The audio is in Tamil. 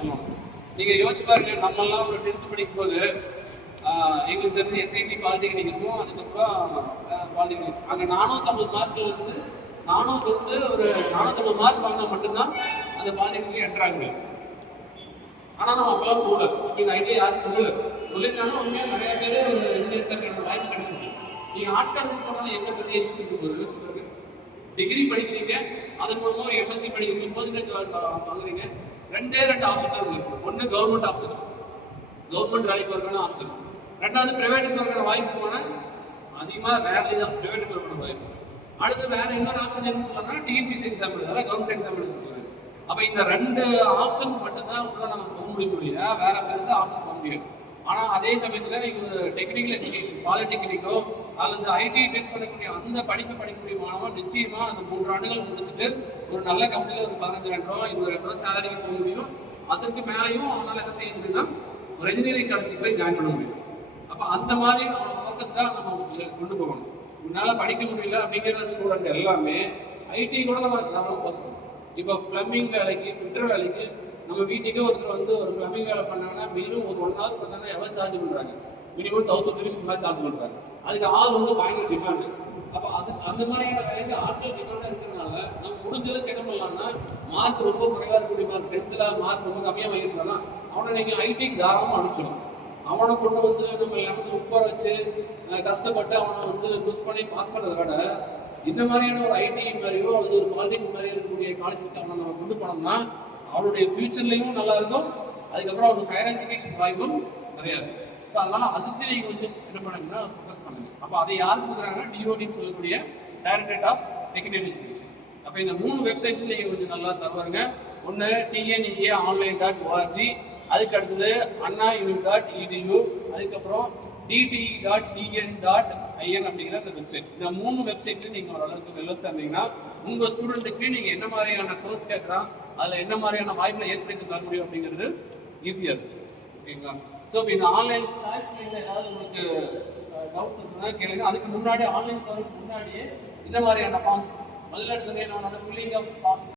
சொல்லணும். நீங்கள் யோசிச்சு பாருங்க, நம்மெல்லாம் ஒரு 10th படிக்கும் போது எங்களுக்கு தெரிஞ்சு எஸ்ஐடி பாலிடெக்னிக் இருக்கும், அதுக்கப்புறம் பாலிடெக்னிக். அங்கே 450 மார்க்கில் இருந்து 400 ஒரு 450 மார்க் வாங்கினா மட்டும்தான் அந்த பாலிடெக்னிக் என்ட்ரு ஆக முடியும். ஆனால் நம்ம அப்பெல்லாம் போகல. இந்த ஐடியா யாரும் சொல்லலை. சொல்லியிருந்தாலும் உண்மையாக நிறைய பேர் ஒரு இன்ஜினியர் சேர்க்கிற வாய்ப்பு கிடைச்சிருக்கு. நீங்கள் ஆர்ட்ஸ் காலேஜுக்கு போனாலும் என்ன பெரிய யூஸ் இருக்கு யோசிச்சு பாருங்க. டிகிரி படிக்கிறீங்க, அதன் மூலமாக எம்எஸ்சி படிக்கிறீங்க, போஸ்ட் வாங்குறீங்க. ரெண்டு ஆப்ஷன் தான் இருக்கு. ஒன்று கவர்மெண்ட் ஆப்ஷன், கவர்மெண்ட் வேலைக்கு போகிறதுக்கான ஆப்ஷன். ரெண்டாவது பிரைவேட்டுக்கு போகிறதுக்கான வாய்ப்பு போனால் அதிகமாக ரேர்லி தான் பிரைவேட்டுக்கு போகிறதுக்கான வாய்ப்பு. அடுத்து வேற இன்னொரு ஆப்ஷன் என்ன சொல்லணும்னா டிஎன்பிசி எக்ஸாம் எழுது, அதாவது கவர்மெண்ட் எக்ஸாம் எழுதுறது. அப்போ இந்த 2 ஆப்ஷன் மட்டும்தான் உள்ள நம்ம போக முடியும், வேற பெருசாக ஆப்ஷன் போக முடியாது. ஆனால் அதே சமயத்தில் நீங்கள் ஒரு டெக்னிக்கல் எஜுகேஷன் பாலிடெக்னிக்கோ அல்லது ஐடி பேஸ் பண்ணக்கூடிய அந்த படிக்கக்கூடிய மாணவன் நிச்சயமாக அந்த 3 ஆண்டுகள் முடிச்சுட்டு ஒரு நல்ல கம்பெனியில் ஒரு 15,000 ரூபா 20,000 ரூபா சேலரிக்கு போக முடியும். அதற்கு மேலேயும் அவனால் என்ன செய்ய முடியும்னா ஒரு இன்ஜினியரிங் காலேஜுக்கு போய் ஜாயின் பண்ண முடியும். அப்போ அந்த மாதிரி அவனோட ஃபோக்கஸ்டாக நம்ம கொண்டு போகணும். உன்னால் படிக்க முடியல அப்படிங்கிற ஸ்டூடெண்ட் எல்லாமே ஐடி கூட நம்ம தாராளமாக பேசணும். இப்போ பிளம்பிங் வேலைக்கு ஃபிட்டர் வேலைக்கு நம்ம வீட்டுக்கே ஒருத்தர் வந்து ஒரு பிளம்பிங் வேலை பண்ணாங்கன்னா மினிமம் ஒரு 1 ஹவர் பார்த்தா எவ்வளோ சார்ஜ் பண்ணுறாங்க? மினிமம் 1000 rupees மேலே சார்ஜ் பண்ணுறாங்க. அதுக்கு ஆள் வந்து பயங்கர டிமாண்டு. அப்போ அந்த மாதிரியான வேலைக்கு ஆட்கள் டிமாண்டாக இருக்கிறதுனால நம்ம முடிஞ்சளவுக்கு என்ன பண்ணலாம்னா, மார்க் ரொம்ப குறைவாக இருக்கக்கூடிய மார்க் 10th மார்க் ரொம்ப கம்மியாக வாங்கியிருக்கானா அவனை நீங்கள் ஐடிக்கு தாராளமாக அனுப்பிச்சிடலாம். அவனை கொண்டு வந்து நம்ம 11th உட்கார வச்சு கஷ்டப்பட்டு அவனை வந்து புஷ் பண்ணி பாஸ் பண்ணுறதை விட இந்த மாதிரியான ஒரு ஐடி மாதிரியோ அல்லது ஒரு பாலிடெக்னிக் மாதிரியோ இருக்கக்கூடிய காலேஜஸ்க்கு அவனை நம்ம கொண்டு போனோம்னா அவனுடைய ஃபியூச்சர்லையும் நல்லா இருக்கும். அதுக்கப்புறம் அவனுக்கு ஹையர் எஜுகேஷன் வாய்ப்பும் நிறையா இருக்கும். ஸோ அதனால அதுக்கு நீங்கள் கொஞ்சம் என்ன பண்ணுங்கன்னா ஃபோக்கஸ் பண்ணுங்க. அப்போ அதை யார் கொடுக்குறாங்கன்னா டிஓடின்னு சொல்லக்கூடிய டைரக்டரேட் ஆஃப் டெக்னிக்கல் எஜுகேஷன். அப்போ இந்த 3 வெப்சைட்ல நீங்கள் கொஞ்சம் நல்லா தருவாருங்க. ஒன்று TNEA-online.org, அதுக்கு அடுத்தது annauniv.edu, அதுக்கப்புறம் DTE.TN.in அப்படிங்கிற அந்த வெப்சைட். இந்த 3 வெப்சைட்ல நீங்கள் ஓரளவுக்கு வெளில சேர்ந்தீங்கன்னா உங்கள் ஸ்டூடெண்ட்டுக்கு நீங்கள் என்ன மாதிரியான கோர்ஸ் கேட்குறான், அதில் என்ன மாதிரியான வாய்ப்பில் ஏற்படுத்தி தர முடியும் அப்படிங்கிறது ஈஸியாக இருக்கும். ஓகேங்களா? ஸோ இப்போ இந்த ஆன்லைன் கிளாஸ்ல ஏதாவது உங்களுக்கு டவுட்ஸ் இருக்குன்னா கேளுங்க. அதுக்கு முன்னாடி ஆன்லைன் தவிர்த்து முன்னாடியே இந்த மாதிரியான ஃபார்ம்ஸ் முதல்ல எடுத்தோடனே நம்மளோட ஃபில்லிங் ஆஃப் ஃபார்ம்ஸ்